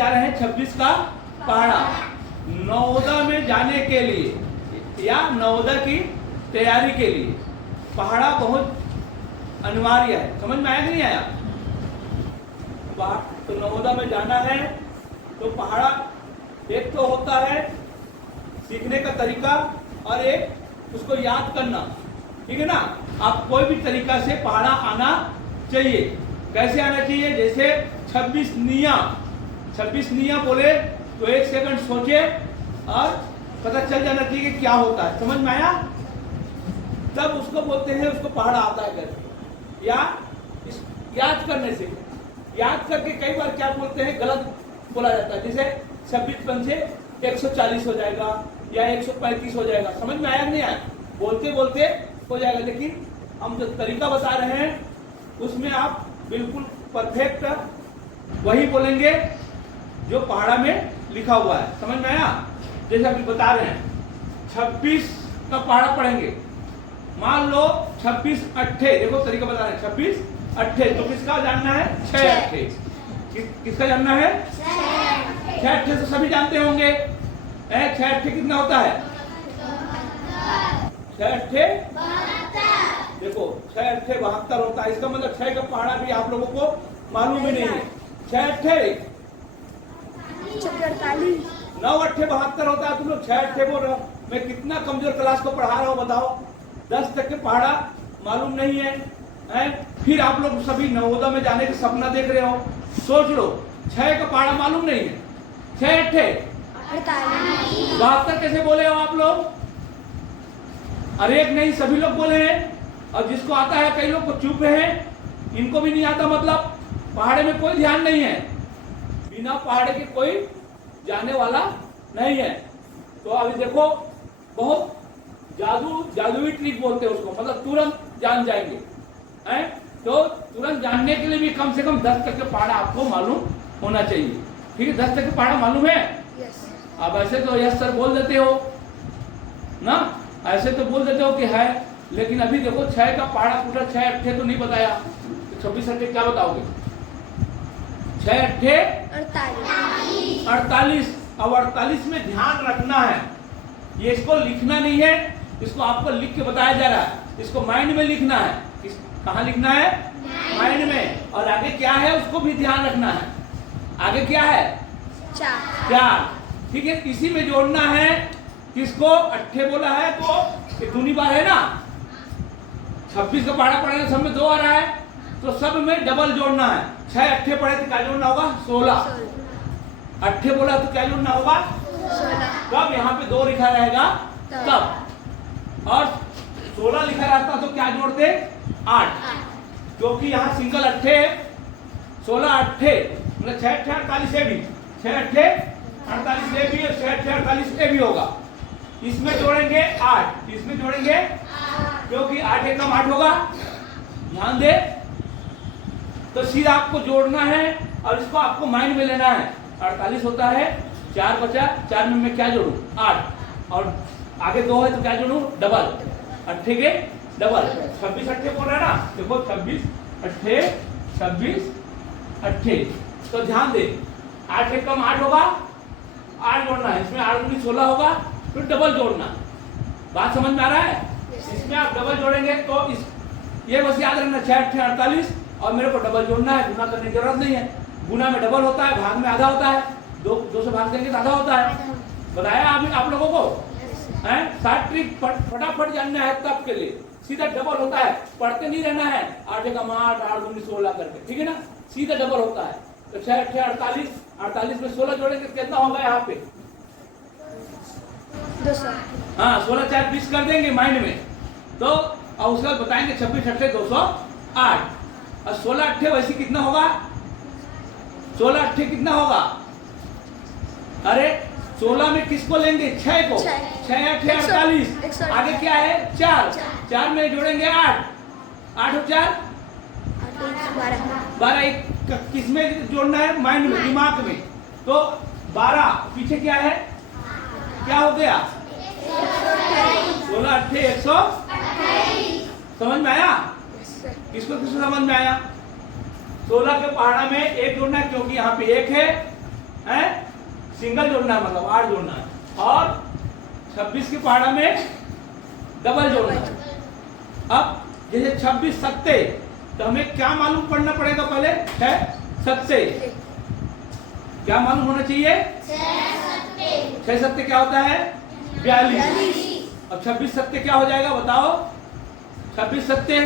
जा रहे हैं 26 का पहाड़ा। नवोदय में जाने के लिए या नवोदय की तैयारी के लिए पहाड़ा बहुत अनिवार्य है। समझ में आया कि नहीं आया? तो नवोदय में जाना है तो पहाड़ा एक तो होता है सीखने का तरीका और एक उसको याद करना, ठीक है ना। आप कोई भी तरीका से पहाड़ा आना चाहिए। कैसे आना चाहिए? जैसे 26 नियम बोले तो 1 सेकंड सोचे और पता चल जाना चाहिए कि क्या होता है। समझ में आया? तब उसको बोलते हैं, उसको पहाड़ा आता है करके या याद करने से। याद करके कई बार क्या बोलते हैं, गलत बोला जाता है। जैसे 26 से 140 हो जाएगा या 135 हो जाएगा। समझ में आया नहीं आया? बोलते बोलते हो जाएगा, लेकिन हम जो तरीका बता रहे हैं उसमें आप बिल्कुल परफेक्ट वही बोलेंगे जो पहाड़ा में लिखा हुआ है। समझ में आया? जैसे अभी बता रहे हैं 26 का पहाड़ा पढ़ेंगे, मान लो 26 अट्ठे, देखो तरीका बता रहे हैं 26 अट्ठे, तो किसका जानना है? 6 अट्ठे। किसका जानना है? 6 अट्ठे तो सभी जानते होंगे। 6 अट्ठे कितना होता है? 6 अट्ठे देखो 6 अट्ठे 72 होता है। इसका मतलब 6 का पहाड़ा भी आप लोगों को मालूम ही नहीं है। 6 अट्ठे 9 अट्ठे 72 होता है। तुम लोग 6 अट्ठे बोल रहे हो। मैं कितना कमजोर क्लास को पढ़ा रहा हूँ बताओ। 10 तक के पहाड़ा मालूम नहीं है, फिर आप लोग सभी नवोदय में जाने का सपना देख रहे हो। सोच लो 6 का पहाड़ा मालूम नहीं है। 6 अट्ठे 72 कैसे बोले हो आप लोग? अरे एक नहीं, सभी लोग बोले हैं। और जिसको आता है, कई लोग को चुप हैं, इनको भी नहीं आता। मतलब पहाड़े में कोई ध्यान नहीं है, बिना पहाड़े के कोई जाने वाला नहीं है। तो अभी देखो बहुत जादुई ट्रिक बोलते हैं उसको, मतलब तुरंत जान जाएंगे। तो तुरंत जानने के लिए भी कम से कम 10 तक के पहाड़ा आपको मालूम होना चाहिए। ठीक है? 10 तक के पहाड़ा मालूम है? आप ऐसे तो यस सर बोल देते हो ना, ऐसे तो बोल देते हो कि है, लेकिन अभी देखो 6 का पहाड़ा पूरा 6 अट्ठे तो नहीं बताया, तो 26 अट्ठे क्या बताओगे? 6 अट्ठे 48। अब 48 में ध्यान रखना है, ये इसको लिखना नहीं है, इसको आपको लिख के बताया जा रहा है। इसको माइंड में लिखना है। कहाँ लिखना है? माइंड में। और आगे क्या है उसको भी ध्यान रखना है। आगे क्या है? 4। ठीक है? इसी में जोड़ना है। किसको? अट्ठे बोला है तो दूनी बार है ना। 26 का पहाड़ा पढ़ेगा, सब में 2 आ रहा है, तो सब में डबल जोड़ना है। 6 अट्ठे पढ़े तो क्या जोड़ना होगा? 16। अट्ठे बोला तो क्या जोड़ना होगा? 16। कब यहाँ पे 2 लिखा रहेगा तब। और 16 लिखा रहता तो क्या जोड़ते? 8, क्योंकि यहाँ सिंगल अट्ठे 16 अट्ठे मतलब 6 अट्ठे 48 ए भी, 6 अट्ठे 48 ए भी और 6 अट्ठे 48 ए भी होगा। इसमें जोड़ेंगे 8, इसमें जोड़ेंगे, क्योंकि 8 एकम 8 होगा। ध्यान दे, तो सीधा आपको जोड़ना है और इसको आपको माइंड में लेना है। 48 होता है, 4 बचा, 4 में मैं क्या जोड़ू? 8, और आगे 2 है तो क्या जोड़ू? डबल, अट्ठे के डबल। 26 अट्ठे बोल रहा है ना, देखो 26 अट्ठे 26 अट्ठे। तो ध्यान दे, 8 एकम 8 होगा, 8 जोड़ना है, इसमें 8 दूनी 16 होगा, फिर डबल जोड़ना। बात समझ में आ रहा है? इसमें आप डबल जोड़ेंगे तो ये बस याद रखना 6 अट्ठे 48, और मेरे को डबल जोड़ना है, गुना करने की जरूरत नहीं है। गुना में डबल होता है, भाग में आधा होता है, 2 से भाग देंगे तो आधा होता है। बताया आप लोगों को? 7 ट्रिक फटाफट जानना है तब के लिए। सीधा डबल होता है, पढ़ते नहीं रहना है 8 एकम 8, 8 दूनी 16 करके, ठीक है ना। सीधा डबल होता है। तो 6 अट्ठे 48, 48 में 16 जोड़ेंगे कितना होगा यहाँ पे? 200। हाँ, 16 4 20 कर देंगे माइंड में। तो और उसके बाद बताएंगे 26 अट्ठे 208, और 16 अट्ठे वैसे कितना होगा? 16 अट्ठे कितना होगा? अरे 16 में किसको लेंगे? 6 को। 6 अट्ठे 48, आगे क्या है? 4 में जोड़ेंगे 8, 8 और 4 12। किस में जोड़ना है? माइंड में, दिमाग में। तो 12 पीछे क्या है? क्या हो गया? 16 अट्ठे 128। समझ में आया? किसको समझ में आया? 16 के पहाड़ा में 1 जोड़ना है, क्योंकि यहाँ पे 1 है, है, सिंगल जोड़ना है, मतलब 8 जोड़ना है, और 26 के पहाड़ा में डबल जोड़ना है। अब जैसे 26 सत्ते, तो हमें क्या मालूम पड़ना पड़ेगा पहले, है सत्ते, क्या मालूम होना चाहिए, 6 सत्ते क्या होता है, 42। अब 26 सत्ते क्या हो जाएगा बताओ, 26 सत्ते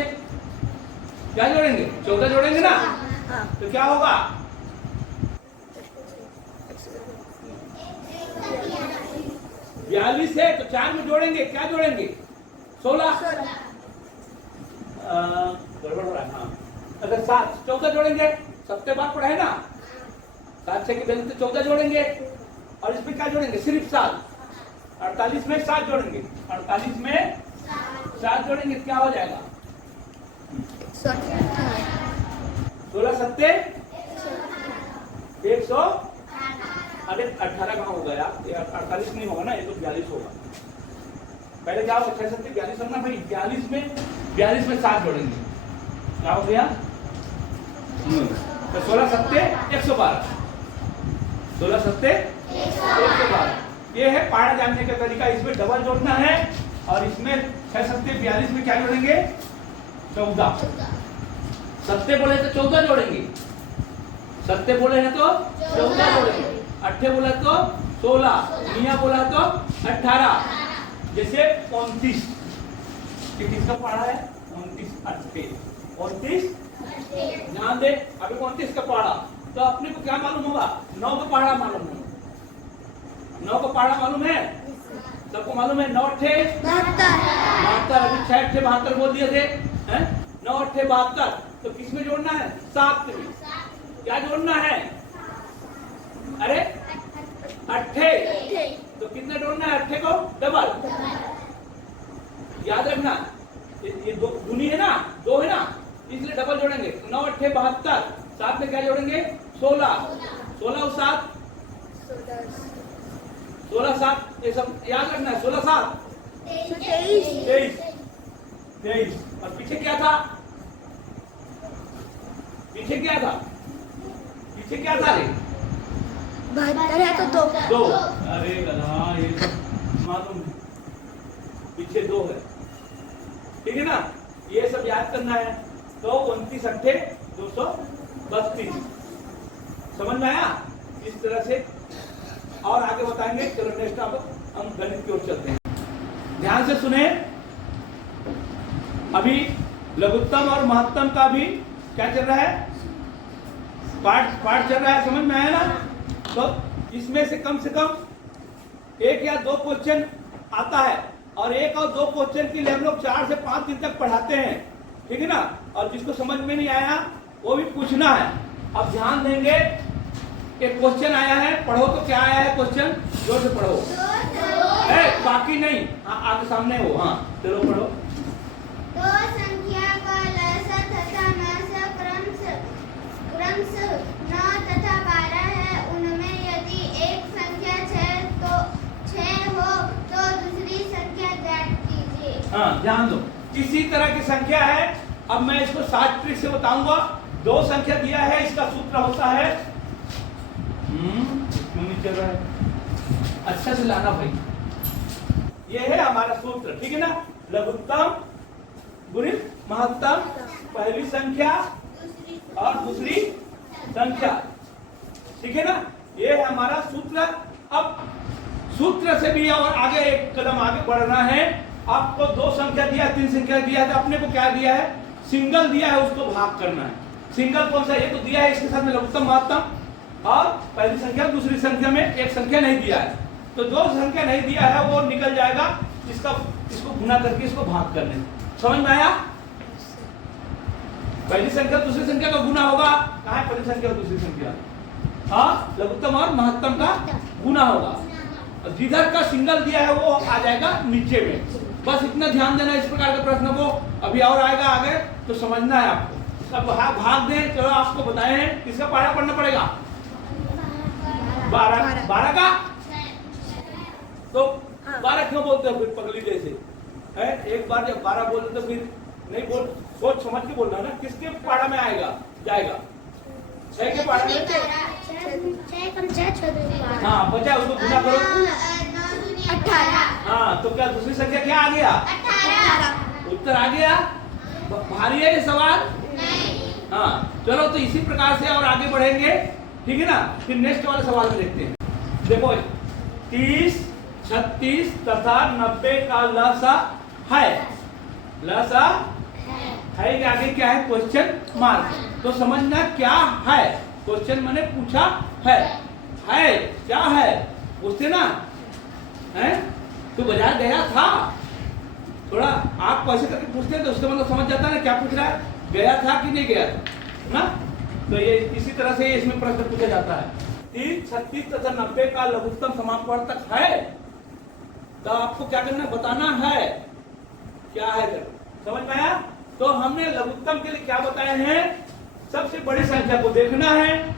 क्या जोड़ेंगे, 14 जोड़ेंगे ना, तो क्या होगा, 42 है तो 4 में जोड़ेंगे, क्या जोड़ेंगे, 16। गड़बड़ हो रहा है, हाँ। अगर 7 14 जोड़ेंगे, सत्ते बार पढ़ा है ना, 7 6 की वैल्यू तो 14 जोड़ेंगे, और इसमें क्या जोड़ेंगे, सिर्फ 7। 48 में 7 जोड़ेंगे, 48 में 7 जोड़ेंगे, क्या हो जाएगा, 16 सत्ते 100। अरे 18 कहाँ होगा यार, ये 48 नहीं होगा ना, ये तो 42 होगा। पहले क्या होगा, 6 सत्ते 42 होगा ना भाई, 42 में 7 जोड़ेंगे, क्या हो गया, तो 16 सत्ते 112, 16 सत्ते 112। ये है पहाड़ा जानने का तरीका। इसमें डबल जोड़ना है, और इसमें 6 सत्ते 42 में क्या जोड़ेंगे, 14। सत्ते बोले तो 14 जोड़ेंगे, सत्ते बोले हैं तो 14 जोड़ेंगे, अट्ठे बोला तो 16, मियाँ बोला तो 18। जैसे 29 किसका पहाड़ा है, 29 अट्ठे, 29 ध्यान दे, अभी 29 का पहाड़ा, तो अपने को क्या मालूम होगा, 9 का पहाड़ा मालूम होगा, 9 का पहाड़ा मालूम है, सबको मालूम है, 9 अट्ठे 72, अभी 6 अट्ठे 72 बोल दिए थे, 9 अट्ठे 72, तो किसमें जोड़ना है, 7 में, क्या जोड़ना है, अरे अट्ठे, तो कितना जोड़ना है, अट्ठे को डबल, याद रखना, ये दो दूनी है ना, 2 है ना, इसलिए डबल जोड़ेंगे, 9 अट्ठे 72, 7 में क्या जोड़ेंगे, 16, 16 और 7, 16 7, ये सब याद रखना है, 16 7 23, और पीछे क्या था, पीछे क्या था, पीछे क्या था रे, 72 है तो 2। अरे गधा, ये मालूम है, पीछे 2 है, ठीक है ना, ये सब याद करना है। तो 29 अट्ठे 232, समझ में आया, इस तरह से, और आगे बताएंगे। चलो नेक्स्ट अब हम गणित की ओर चलते हैं, ध्यान से सुने। अभी लघुत्तम और महत्तम का भी क्या चल रहा है, पाठ चल रहा है, समझ में आया ना। तो इसमें से कम 1 या 2 क्वेश्चन आता है, और 1 और 2 क्वेश्चन के लिए हम लोग 4 से 5 दिन तक पढ़ाते हैं, ठीक है ना। और जिसको समझ में नहीं आया वो भी पूछना है। अब ध्यान देंगे, एक क्वेश्चन आया है, पढ़ो तो क्या आया है क्वेश्चन, जोर से पढ़ो, बाकी नहीं, हाँ आपके सामने हो, हाँ चलो पढ़ो। 2 संख्या का लसा तथा नासा क्रमश 9 तथा 12 है, उनमें यदि एक संख्या 6 हो तो दूसरी संख्या ज्ञात कीजिए। हाँ ध्यान दो, इसी तरह की संख्या है। अब मैं इसको 7 ट्रिक से बताऊंगा। 2 संख्या दिया है, इसका सूत्र होता है, क्यों नहीं चल रहा है, अच्छा से लाना भाई, ये है हमारा सूत्र, ठीक है ना। लघुत्तम गुणित महत्तम, पहली संख्या और दूसरी संख्या, ठीक है ना, ये है हमारा सूत्र। अब सूत्र से भी और आगे एक कदम आगे बढ़ना है। आपको 2 संख्या दिया, 3 संख्या दिया है, तो अपने को क्या दिया है, सिंगल दिया है, उसको भाग करना है। सिंगल कौन सा, ये तो दिया है, इसके साथ में लघुत्तम महत्तम, और पहली संख्या दूसरी संख्या में एक संख्या नहीं दिया है, तो 2 संख्या नहीं दिया है वो निकल जाएगा, इसको गुना करके इसको भाग करने, समझ में आया। पहली संख्या दूसरी संख्या का गुना होगा, कहाँ है पहली संख्या और दूसरी संख्या, हाँ लघुत्तम और महत्तम का गुना होगा, जिधर का सिंगल दिया है वो आ जाएगा नीचे में। बस इतना ध्यान देना इस प्रकार के प्रश्न को, अभी और आएगा आगे तो समझना है आपको। सब भाग दें, चलो आपको बताए हैं, किसका पहाड़ा पढ़ना पड़ेगा, 12 का, तो 12 क्यों बोलते हो फिर पगली जैसे है, एक बार जब 12 बोलते तो फिर नहीं बोल, सोच समझ के बोलना ना, किसके पहाड़ा में आएगा जाएगा, 6 के पहाड़ा में, 6 कम 6 14 हाँ बचा, उसको गुना करो। 18। हाँ तो क्या दूसरी संख्या क्या आ गया? 18। उत्तर आ गया। भारी है ये सवाल? नहीं। हाँ चलो, तो इसी प्रकार से और आगे बढ़ेंगे, ठीक है ना। फिर नेक्स्ट वाले सवाल में देखते हैं। देखो 30, 36 तथा 90 का लसा है। लसा है कि आगे क्या है? Question mark. तो समझना क्या है। क्वेश्चन मैंने पूछा है क्या है पूछते ना है। तो बाजार गया था, थोड़ा आप पैसे करके पूछते हैं तो उसका मतलब समझ जाता है ना क्या पूछ रहा है, गया था कि नहीं गया था ना। तो ये इसी तरह से इसमें प्रश्न पूछा जाता है। 30, 36 तथा 90 का लघुत्तम समापवर्तक है। तो आपको क्या करना, बताना है क्या है। समझ में आया? तो हमने लघुत्तम के लिए क्या बताए हैं? सबसे बड़ी संख्या को देखना है?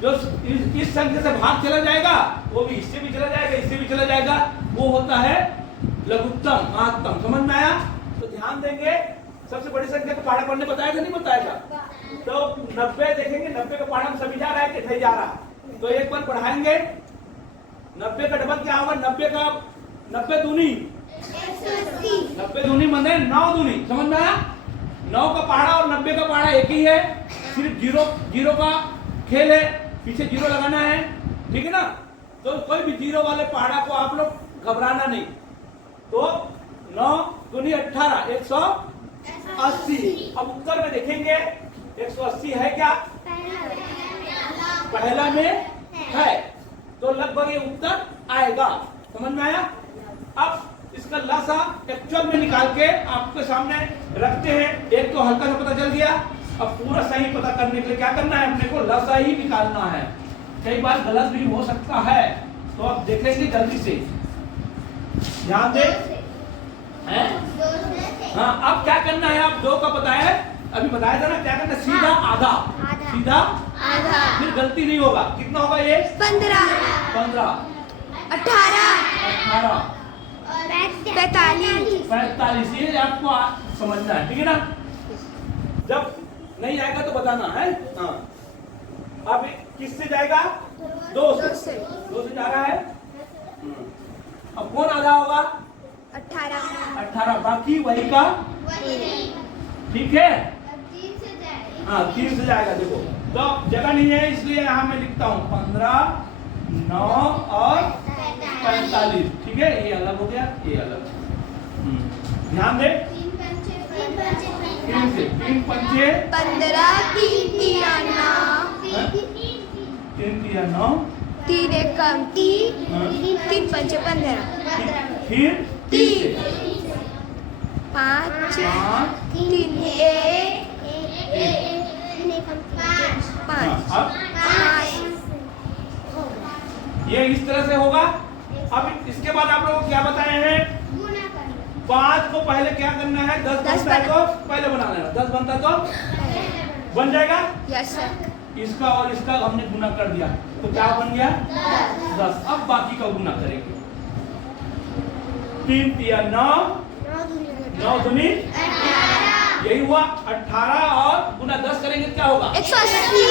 जो इस संख्या से भाग चला जाएगा, वो भी इससे भी चला जाएगा, इससे भी चला जाएगा, वो होता है लघुत्तम महत्तम। समझ में आया? तो ध्यान देंगे। सबसे बड़ी संख्या को पहाड़ा पढ़ने बताया था, नहीं बताया था? तो 90 देखेंगे, 90 का पहाड़ा हम सभी जा रहा है कि नहीं जा रहा, तो एक बार पढ़ाएंगे। 90 का डबल क्या होगा? 90 दूनी 90 दूनी माने 9 दूनी। समझ में आया? 9 का पहाड़ा और 90 का पहाड़ा एक ही है, सिर्फ जीरो का खेल है, पीछे जीरो लगाना है, ठीक है ना। तो कोई भी जीरो वाले पहाड़ा को आप लोग घबराना नहीं। तो 9 दूनी 18, 180। अब उत्तर में देखेंगे 180 है क्या? पहला में है, तो लगभग ये उत्तर आएगा। समझ में आया? अब इसका लसा एक्चुअल में निकाल के आपके सामने रखते हैं। एक तो हल्का सा पता चल गया, अब पूरा सही पता करने के लिए क्या करना है? अपने को लसा ही निकालना है। कई बार गलत भी हो सकता है, तो आप देखेंगे जल्दी से, ध्यान दे। हाँ अब क्या करना है? आप 2 का बताया, अभी बताया था ना क्या करना? सीधा आधा, सीधा आधा, फिर गलती नहीं होगा। कितना होगा ये? 15, 15, 18, 18, 45। 45। ये आपको समझना है, ठीक है ना। जब नहीं आएगा तो बताना है। हाँ अब किससे जाएगा? 2 से जा रहा है। अब कौन आधा होगा? 18। बाकी वही का, ठीक है। 3 से जाएगा। हाँ 3 से जाएगा। देखो तो जगह नहीं है, इसलिए यहाँ मैं लिखता हूँ 15, 9 और 45, ठीक है। ये अलग हो गया, ये अलग। ध्यान दे। 3 पंचे 3 पंचे 15, 3 तिया 9, 3 तिया 9, 3 एकम 3, 3 पंचे 15, फिर 3, 5, 3 1, 5, अब 5। ये इस तरह से होगा। अब इसके बाद आप लोगों को क्या बताए हैं? 5 को पहले क्या करना है? 10 बनता है तो पहले बनाना है। 10 बनता तो बन जाएगा। Yes sir. इसका और इसका हमने गुना कर दिया, तो क्या बन गया? 10। अब बाकी का गुना करेंगे। 3 तिया 9, 9 दूनी 18, यही हुआ 18, और गुना 10 करेंगे क्या होगा? 180,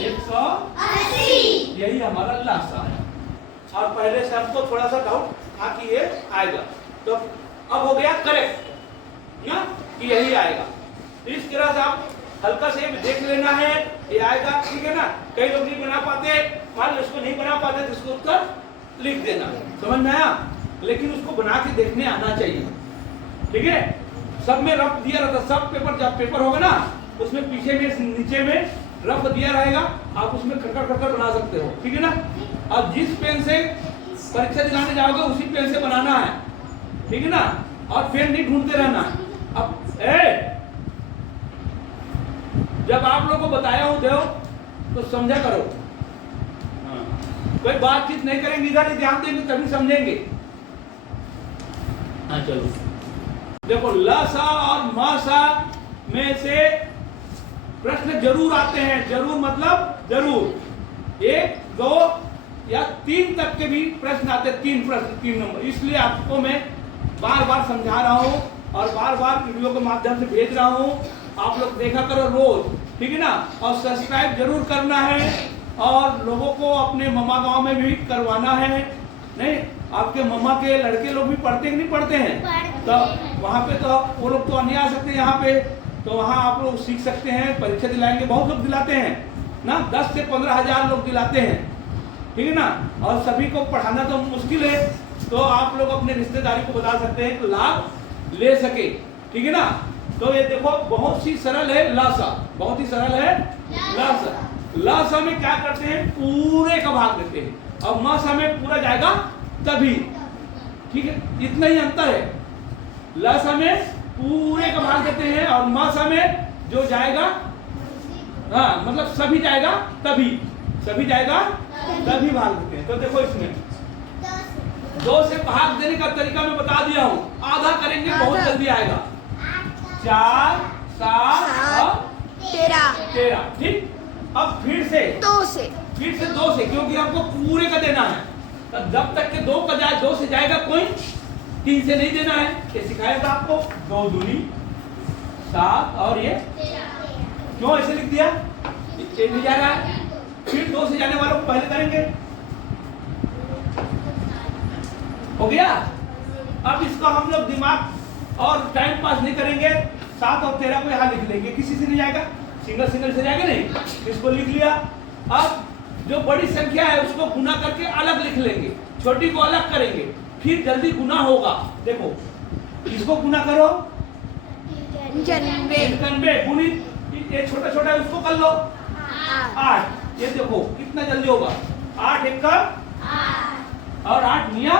180। यही हमारा लासा है। और पहले से हमको थोड़ा सा डाउट था कि ये आएगा, तो अब हो गया करेक्ट ना कि यही आएगा। तो इस तरह से आप हल्का से देख लेना है, ये आएगा, ठीक है ना। कई लोग नहीं बना पाते, मान लो इसको नहीं बना पाते तो इसको उत्तर लिख देना। समझ में आया? लेकिन उसको बना के देखने आना चाहिए, ठीक है। सब में रफ दिया रहता, सब पेपर, जब पेपर होगा ना उसमें पीछे में नीचे में रफ दिया रहेगा, आप उसमें खटखट बना सकते हो, ठीक है ना। अब जिस पेन से परीक्षा दिलाने जाओगे उसी पेन से बनाना है, ठीक है ना। और पेन नहीं ढूंढते रहना। अब जब आप लोगों को बताया हूं देव तो समझा करो। कोई बातचीत नहीं करेंगे, इधर ही ध्यान देंगे तभी समझेंगे। हाँ चलो देखो, लसा और मासा में से प्रश्न जरूर आते हैं। जरूर मतलब जरूर 1, 2 या 3 तक के भी प्रश्न आते हैं। 3 प्रश्न 3 नंबर। इसलिए आपको मैं बार बार समझा रहा हूँ और बार बार वीडियो के माध्यम से भेज रहा हूँ। आप लोग देखा करो रोज, ठीक है ना। और सब्सक्राइब जरूर करना है, और लोगों को अपने ममा गांव में भी करवाना है। नहीं, आपके ममा के लड़के लोग भी पढ़ते कि नहीं पढ़ते हैं? तो वहाँ पे तो वो लोग तो नहीं आ सकते यहाँ पे, तो वहाँ आप लोग सीख सकते हैं, परीक्षा दिलाएंगे। बहुत लोग दिलाते हैं ना, 10 से 15 हजार लोग दिलाते हैं, ठीक है ना। और सभी को पढ़ाना तो मुश्किल है, तो आप लोग अपने रिश्तेदारी को बता सकते हैं कि लाभ ले सके, ठीक है ना। तो ये देखो बहुत ही सरल है लासा, बहुत ही सरल है लासा। लासा में क्या करते हैं, पूरे का भाग देते हैं, और मासा में पूरा जाएगा तभी, ठीक है, इतना ही अंतर है। लासा में पूरे का भाग देते हैं और मासा में जो जाएगा, हाँ मतलब सभी जाएगा तभी, सभी जाएगा तभी भाग देते हैं। तो देखो इसमें 2 से भाग देने का तरीका मैं बता दिया हूँ, आधा करेंगे बहुत जल्दी आएगा। 4, 7 और 13, ठीक। अब फिर से 2 से, क्योंकि हमको पूरे का देना है, तो जब तक के 2 का जाए, 2 से जाएगा कोई, 3 से नहीं देना है। ये सिखाया था आपको, 2 दूनी 7 और ये क्यों ऐसे लिख दिया, ये नहीं जा रहा है। फिर 2 से जाने वालों को पहले करेंगे, हो गया। अब इसका हम लोग दिमाग और टाइम पास नहीं करेंगे, 7 और 13 को यहाँ लिख लेंगे, किसी से नहीं जाएगा, सिंगल से जाएगा नहीं, इसको लिख लिया। अब जो बड़ी संख्या है उसको गुना करके अलग लिख लेंगे, छोटी को अलग करेंगे, फिर जल्दी गुना होगा। देखो इसको गुना करो, 91 गुणित ये छोटा छोटा है उसको कर लो 8। ये देखो कितना जल्दी होगा, 8 1 और 8 मिया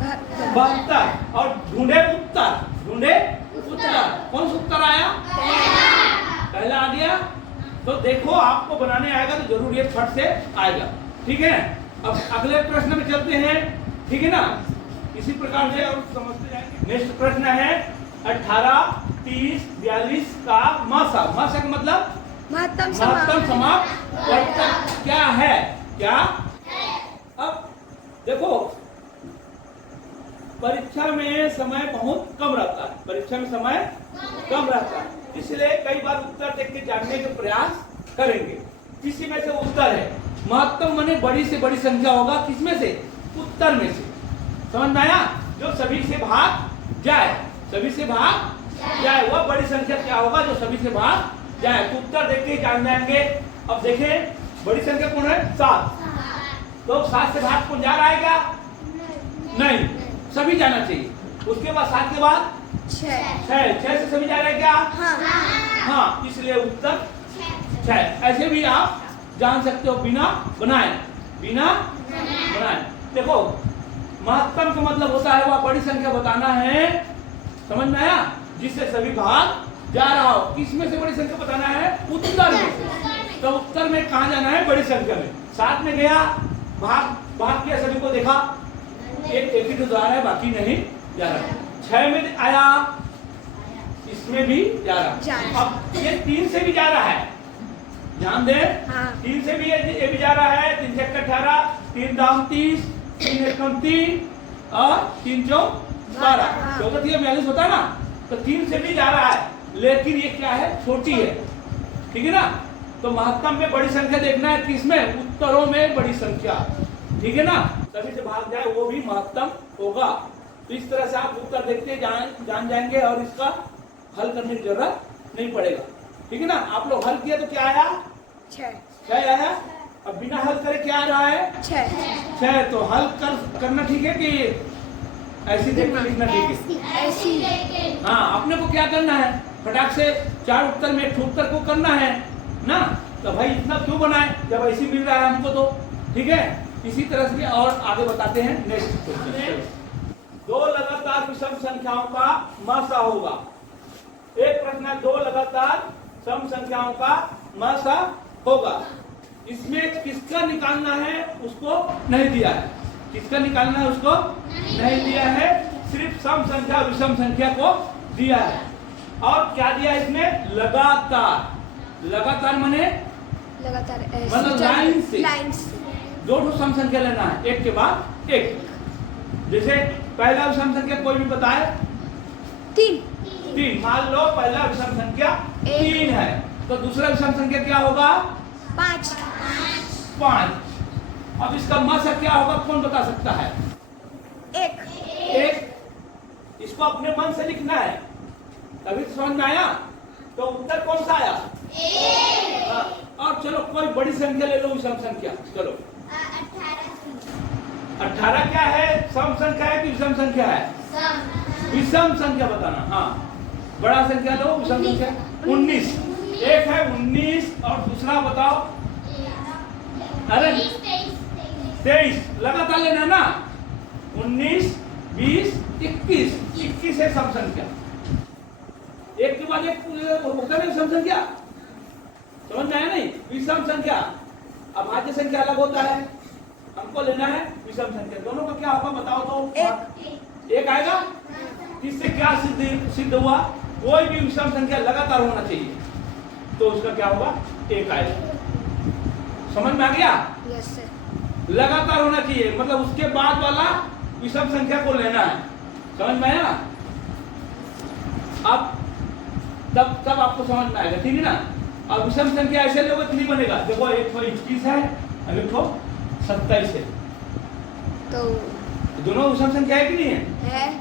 72, और ढूंढे उत्तर, कौन सा उत्तर आया, पहला आ गया। तो देखो आपको बनाने आएगा तो जरूर ये फट से आएगा, ठीक है। अब अगले प्रश्न में चलते हैं, ठीक है ना, इसी प्रकार से और समझते जाएंगे। नेक्स्ट प्रश्न है 18, 30, 42 का मासा का मतलब महत्तम समाप्त क्या है, क्या। अब देखो परीक्षा में समय बहुत कम रहता है, परीक्षा में समय कम रहता है, इसलिए कई बार उत्तर देख के जानने के प्रयास करेंगे। इसी में से उत्तर है महत्तम, माने बड़ी से बड़ी संख्या होगा, किसमें से, उत्तर में से, समझ में आया, जो सभी से भाग जाए, सभी से भाग जाए, वह बड़ी संख्या क्या होगा, जो सभी से भाग जाए। तो उत्तर देख के जान जाएंगे। अब देखें बड़ी संख्या कौन है, 7, तो 7 से भाग कौन जा रहा है क्या, नहीं, सभी जाना चाहिए। उसके बाद 7 के बाद 6 से सभी जा रहे हैं क्या, हाँ, इसलिए उत्तर 6। ऐसे भी आप जान सकते हो बिना बनाए। देखो महत्तम का मतलब होता है वह बड़ी संख्या बताना है, समझ में आया, जिससे सभी भाग जा रहा हो। किसमें से बड़ी संख्या बताना है, उत्तर में से। तो उत्तर में कहाँ जाना है, बड़ी संख्या में। 7 में गया, भाग किया, सभी को देखा, एक ही तो जा रहा है, बाकी नहीं जा रहा। 6 में आया, इसमें भी जा रहा। अब ये 3 से भी जा रहा है, ध्यान दे, 3 से भी ये भी जा रहा है। 3 × 18, 3 दाम 30, 3 × 3 और 3 × 12, 14 3 42 होता है ना। तो 3 से भी जा रहा है, लेकिन ये क्या है, छोटी है, ठीक है ना। तो महत्तम में बड़ी संख्या देखना है, किसमें, उत्तरों में बड़ी संख्या, ठीक है ना, सभी से भाग जाए वो भी महत्तम होगा। तो इस तरह से आप उत्तर देखते जान जाएंगे और इसका हल करने की जरूरत नहीं पड़ेगा, ठीक है ना। आप लोग हल किया तो क्या आया, 6 आया। अब बिना हल करे क्या आ रहा है, 6। तो हल करना ठीक है कि ऐसी देख के लिखना ठीक है, ऐसी। हाँ, अपने को क्या करना है, फटाक से 4 उत्तर में 1 उत्तर को करना है ना। तो भाई इतना क्यों बनाए जब ऐसी मिल रहा है हमको, तो ठीक है। इसी तरह से और आगे बताते हैं। नेक्स्ट क्वेश्चन, 2 लगातार विषम संख्याओं का मासा होगा। एक प्रश्न है, 2 लगातार सम संख्याओं का मासा होगा। इसमें किसका निकालना है उसको नहीं दिया है, किसका निकालना है उसको नहीं दिया है, सिर्फ सम संख्या विषम संख्या को दिया है। और क्या दिया इसमें, लगातार माने लगातार मतलब लाइन से 2 सम संख्या लेना है, एक के बाद एक। जैसे पहला विषम संख्या कोई भी बताए, 3। मान लो पहला विषम संख्या 3 है, तो दूसरा विषम संख्या क्या होगा, 5। 5। अब इसका मसा क्या होगा, कौन बता सकता है? एक। इसको अपने मन से लिखना है, तभी तो समझ में आया। तो उत्तर कौन सा आया? हाँ, और चलो कोई बड़ी संख्या ले लो, विषम संख्या। चलो 18 क्या है, सम संख्या है कि विषम संख्या है? विषम संख्या बताना। हाँ, बड़ा संख्या लो, विषम संख्या 19। एक है 19 और दूसरा बताओ। अरे 23 लगातार लेना ना। 19, 20, 21। 21 है सम संख्या, एक के बाद एक होता है विषम संख्या। समझ में आया नहीं? विषम संख्या। अभाज्य संख्या अलग होता है, हमको लेना है विषम संख्या। दोनों का क्या होगा बताओ तो? एक आएगा। इससे क्या सिद्ध हुआ? कोई भी विषम संख्या लगातार होना चाहिए, तो उसका क्या होगा? एक आएगा। समझ में आ गया? Yes sir. लगातार होना चाहिए, मतलब उसके बाद वाला विषम संख्या को लेना है। समझ में आया? अब तब आपको समझ में आएगा, ठीक है ना? अब विषम संख्या ऐसे लोगों तो नहीं बनेगा। देखो एक तो 21 है और एक तो 27 है, तो दोनों विषम संख्या है कि नहीं है?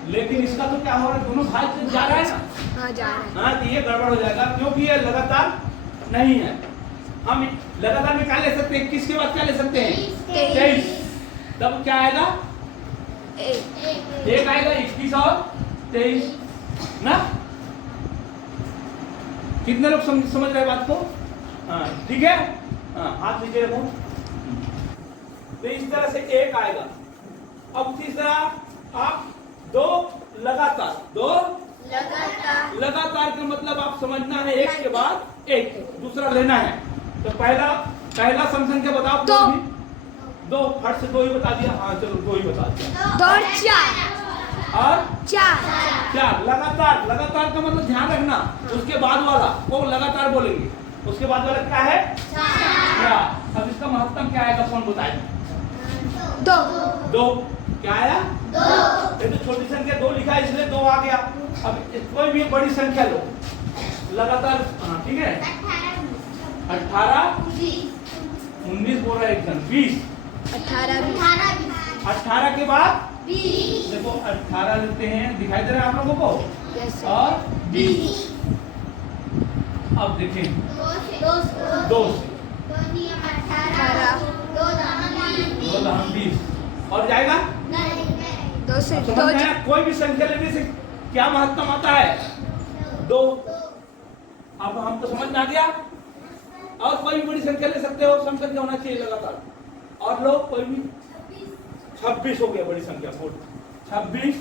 लेकिन इसका तो क्या हो रहा है, दोनों भाग जा रहा है ना। हाँ जा रहा है। हाँ, तो ये गड़बड़ हो जाएगा क्योंकि ये लगातार नहीं है। हम लगातार में क्या ले सकते हैं? 21 के बाद क्या ले सकते हैं? 23। तब क्या आएगा? एक आएगा। 21 और 23 ना। कितने लोग समझ रहे बात को? हाँ ठीक है। हाँ, हाथ नीचे रखो। तो इस तरह से एक आएगा। अब तीसरा, आप दो लगातार का मतलब आप समझना है, एक के बाद एक दूसरा लेना है। तो पहला सम संख्या बताओ। दो फट से दो ही बता दिया। हाँ चलो, दो ही बता दिया। 2 और 4 और 4 लगातार का मतलब ध्यान रखना, उसके बाद वाला वो लगातार बोलेंगे। उसके बाद वाला क्या है? क्या? अब इसका महत्तम क्या आएगा, कौन बताए? 2। क्या आया? 2। ये तो छोटी संख्या 2 लिखा है इसलिए 2 आ गया। अब कोई भी बड़ी संख्या लो लगातार। हाँ ठीक है। 18, 19 बोल रहा है, 20, 18 के बाद देखो 18 लेते हैं, दिखाई दे रहा है आप लोगों को? यस और 20। अब देखें 2 20 और जाएगा 2 से समझ में आया? कोई भी संख्या लेने से क्या महत्तम आता है? 2। अब हमको समझ में आ गया। और कोई भी बड़ी संख्या ले सकते हो, सम संख्या होना चाहिए लगातार। और लोग कोई भी 26 हो गया बड़ी संख्या। 26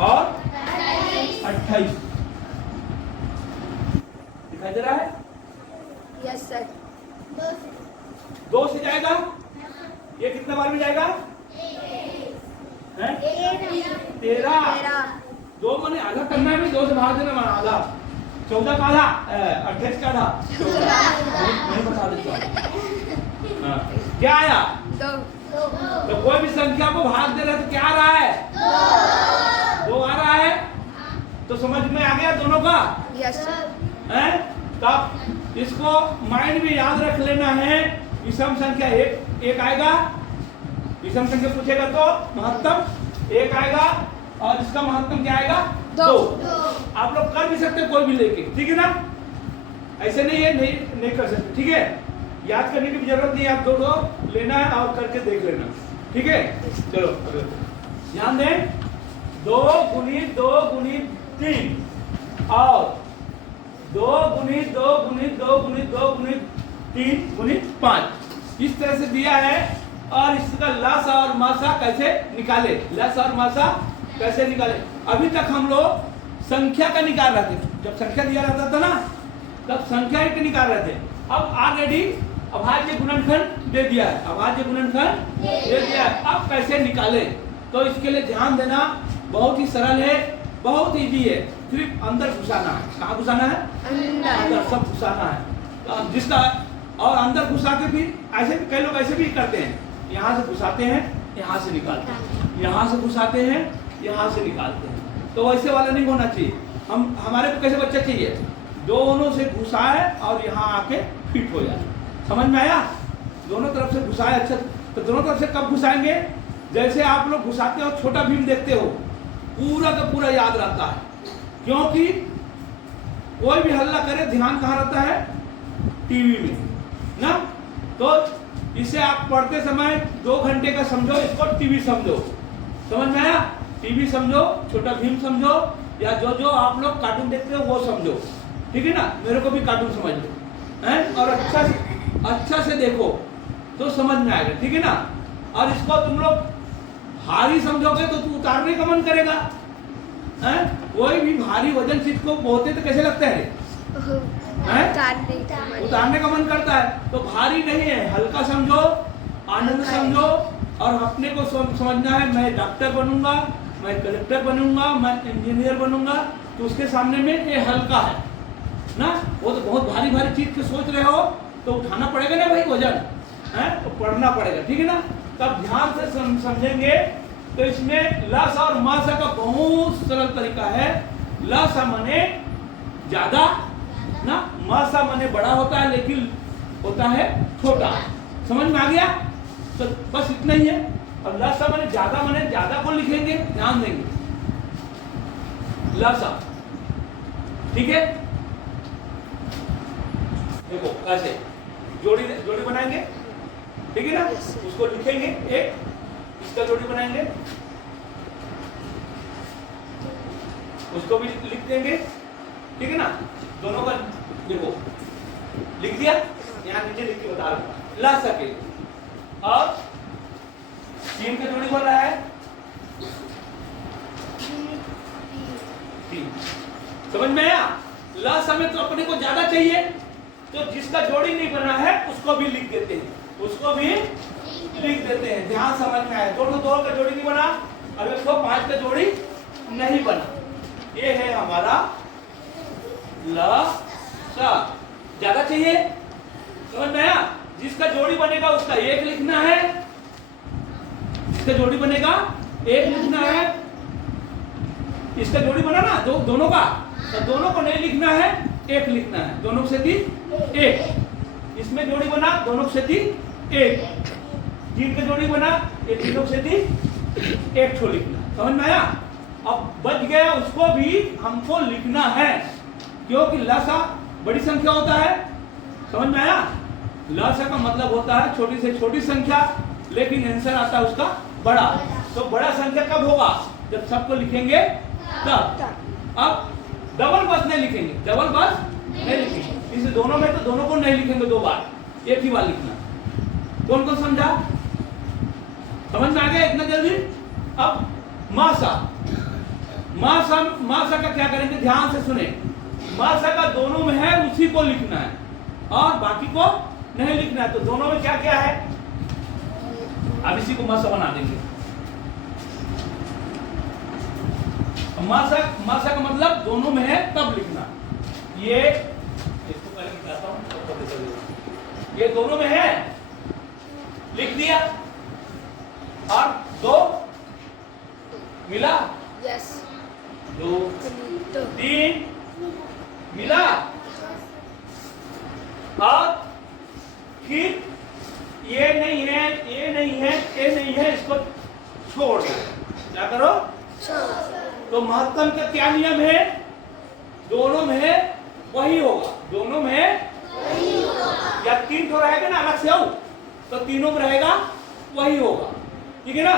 और 28 दिखाई दे रहा है? Yes sir. 2 से जाएगा। ये कितने बार में जाएगा? 13। 2 माने आधा करना है, 2 से भाग देना माना आधा। 14 का आधा, 28 का आधा। नहीं बता देता। हाँ, क्या आया? 2। तो कोई भी संख्या को भाग दे रहे तो क्या आ रहा है? 2 आ रहा है। तो समझ में आ गया दोनों का? Yes sir. हैं? तब इसको माइंड में याद रख लेना है। विषम संख्या एक आएगा। विषम संख्या पूछेगा तो महत्तम 1 आएगा और इसका महत्तम क्या आएगा? 2। आप लोग कर भी सकते कोई भी लेके, ठीक है ना? ऐसे नहीं है, नहीं कर सकते, ठीक है? याद करने की जरूरत नहीं, आप दो लेना है और करके देख लेना, ठीक है? चलो ध्यान दें। 2 गुणित 2 गुणित 3 और 2 गुणित 2 गुणित 2 गुणित 2 गुणित 3 गुणित 5 इस तरह से दिया है। और इसका लस और मासा कैसे निकाले? लस और मासा कैसे निकाले? अभी तक हम लोग संख्या का निकाल रहे थे। जब संख्या दिया रहता था ना, तब संख्या ही निकाल रहे थे। अब ऑलरेडी अभाज्य गुणनखंड दे दिया है। अभाज्य गुणनखंड दे दिया है। अब कैसे निकाले? तो इसके लिए ध्यान देना, बहुत ही सरल है, बहुत इजी है। सिर्फ अंदर घुसाना है। कहाँ घुसाना है? अंदर सब घुसाना है। जिसका और अंदर घुसा के फिर ऐसे भी कई लोग ऐसे भी करते हैं, यहाँ से घुसाते हैं, यहाँ से निकालते हैं, यहाँ से घुसाते हैं, यहाँ से निकालते हैं। तो वैसे वाला नहीं होना चाहिए। हमारे को कैसे बच्चा चाहिए? दोनों से घुसाए और यहाँ आके फिट हो जाए। समझ में आया? दोनों तरफ से घुसाए अच्छा। तो दोनों तरफ से कब घुसाएंगे? जैसे आप लोग घुसाते हो, छोटा भीम देखते हो, पूरा का पूरा याद रहता है, क्योंकि कोई भी हल्ला करे ध्यान कहाँ रहता है? टीवी में ना। तो इसे आप पढ़ते समय 2 घंटे का समझो, इसको टीवी समझो। समझ में आया? टीवी समझो, छोटा भीम समझो, या जो जो आप लोग कार्टून देखते हो वो समझो, ठीक है ना। मेरे को भी कार्टून समझ लो हैं, और अच्छा से देखो तो समझ में आएगा, ठीक है ना। और इसको तुम लोग भारी समझोगे तो तू उतारने का मन करेगा हैं। कोई भी भारी वजन चीज को बोलते तो कैसे लगता है? उतारने का मन करता है। तो भारी नहीं है, हल्का समझो, आनंद समझो, और अपने को समझना है मैं डॉक्टर बनूंगा, मैं कलेक्टर बनूंगा, मैं इंजीनियर बनूंगा। तो उसके सामने में ये हल्का है ना। वो तो बहुत भारी भारी चीज के सोच रहे हो तो उठाना पड़ेगा ना भाई वजन है, तो पढ़ना पड़ेगा, ठीक है ना। तब ध्यान से समझेंगे। तो इसमें लसा और मासा का बहुत सरल तरीका है। लसा माने ज्यादा ना, मासा माने बड़ा होता है लेकिन होता है छोटा। समझ में आ गया? तो बस इतना ही है। अब लसा माने ज्यादा को लिखेंगे, ध्यान देंगे, लसा, ठीक है। देखो कैसे जोड़ी बनाएंगे, ठीक है ना। उसको लिखेंगे, एक इसका जोड़ी बनाएंगे, उसको भी लिख देंगे, ठीक है ना। दोनों का देखो लिख दिया, यहाँ नीचे लिख के बता रहा हूं। ला सके और 3 का जोड़ी बन रहा है 3। समझ में आया? ला समय तो अपने को ज्यादा चाहिए, तो जिसका जोड़ी नहीं बना है उसको भी लिख देते हैं, उसको भी लिख देते हैं। ध्यान समझ में आया? 2 का जोड़ी नहीं बना, अब 105 का जोड़ी नहीं बना। ये है हमारा लसा। ज्यादा चाहिए, समझ में आया? जिसका जोड़ी बनेगा उसका 1 लिखना है, जिसका जोड़ी बनेगा 1 लिखना है। इसका जोड़ी बना ना दोनों का, तो दोनों को नहीं लिखना है, 1 लिखना है। दोनों से 1, इसमें जोड़ी बना दोनों से 1, 3 का जोड़ी बना ये तीनों से 1 ठो लिखना। समझ में आया? अब बच गया, उसको भी हमको लिखना है, क्योंकि लसा बड़ी संख्या होता है। समझ में आया? लसा का मतलब होता है छोटी से छोटी संख्या, लेकिन आंसर आता है उसका बड़ा। तो बड़ा संख्या कब होगा? जब सबको लिखेंगे तब। अब डबल बस नहीं लिखेंगे, डबल बस नहीं लिखेंगे। इस दोनों में तो दोनों को नहीं लिखेंगे 2 बार, एक ही बार लिखना। कौन समझा? समझ में आ गया इतना जल्दी? अब मासा का क्या करेंगे? ध्यान से सुने। मासा का दोनों में है उसी को लिखना है, और बाकी को नहीं लिखना है। तो दोनों में क्या क्या है? अब इसी को मासा बना देंगे। मासा का मतलब दोनों में है तब लिखना। ये इसको पहले बताता हूं। ये दोनों में है, लिख दिया, और 2 मिला, यस, 2 3 मिला, और फिर ये नहीं है, ये नहीं है, ये नहीं है, इसको छोड़ दो। क्या करो? तो महत्तम का क्या नियम है? दोनों में है वही होगा, दोनों में वही होगा। या 3 तो रहेगा ना अलग से हो, तो तीनों में रहेगा वही होगा, ठीक है ना।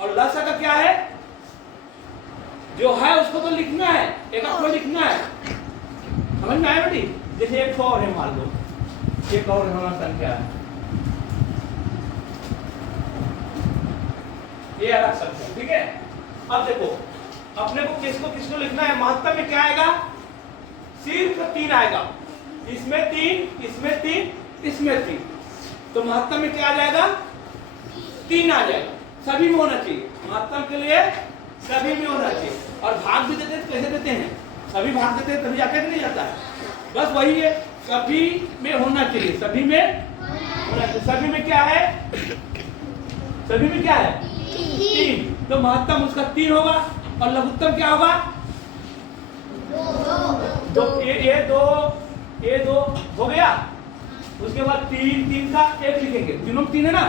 और लसा का क्या है? जो है उसको तो लिखना है, एक आपको लिखना है। समझ में आया बेटी? जैसे एक और है, मान लो एक और हमारा संख्या है, ये अलग संख्या, ठीक है। अब देखो अपने को किसको लिखना है? महत्तम में क्या आएगा? सिर्फ 3 आएगा। इसमें 3, इसमें 3, इसमें 3। तो महत्तम में क्या आ जाएगा? 3 आ जाएगा। सभी में होना चाहिए, महत्तम के लिए सभी में होना चाहिए। और भाग भी देते हैं, कैसे देते हैं? सभी भाग देते हैं तभी जाकर नहीं जाता है, बस वही है, सभी में होना चाहिए, सभी में होना चाहिए। सभी में क्या है? सभी में क्या है? 3। तो महत्तम उसका 3 होगा, और लघुत्तम क्या होगा? 2। तो ये 2 हो गया, उसके बाद 3 का 1 लिखेंगे, तीनों में 3 है ना,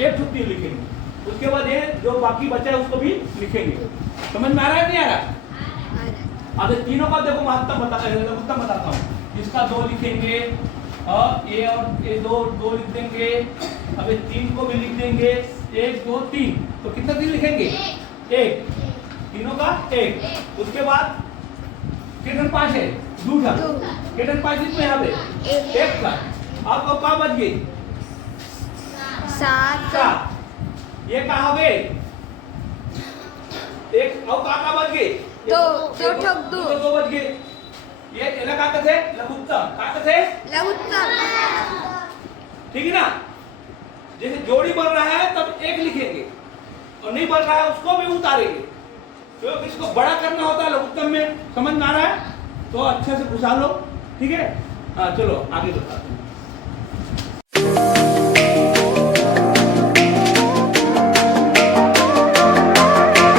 1 ठो 3 लिखेंगे। उसके बाद ये जो बाकी बचा है उसको भी लिखेंगे। समझ में आ रहा है नहीं आ रहा? अब तीनों का देखो महत्तम बताता हूँ। इसका 2 लिखेंगे और ये 2 लिख देंगे। अब ये 3 को भी लिख देंगे, 1 2 3। तो कितना 3 लिखेंगे? 1। तीनों का 1। उसके बाद कितने 5 है? 2 था। कितने 5 इसमें यहाँ पे 1 का। आपको कहाँ बच गई? 7। ये कहाँ हो गए? 1 और कहाँ बच गए? 2 बच गए। ये एला का थे लघुत्तम, का थे लघुत्तम। ठीक है ना? जैसे जोड़ी बन रहा है तब 1 लिखेंगे और नहीं बन रहा है उसको भी उतारेंगे, क्योंकि इसको बड़ा करना होता है लघुत्तम में। समझ में आ रहा है? तो अच्छे से घुसा लो, ठीक है? हाँ चलो आगे बताते हैं।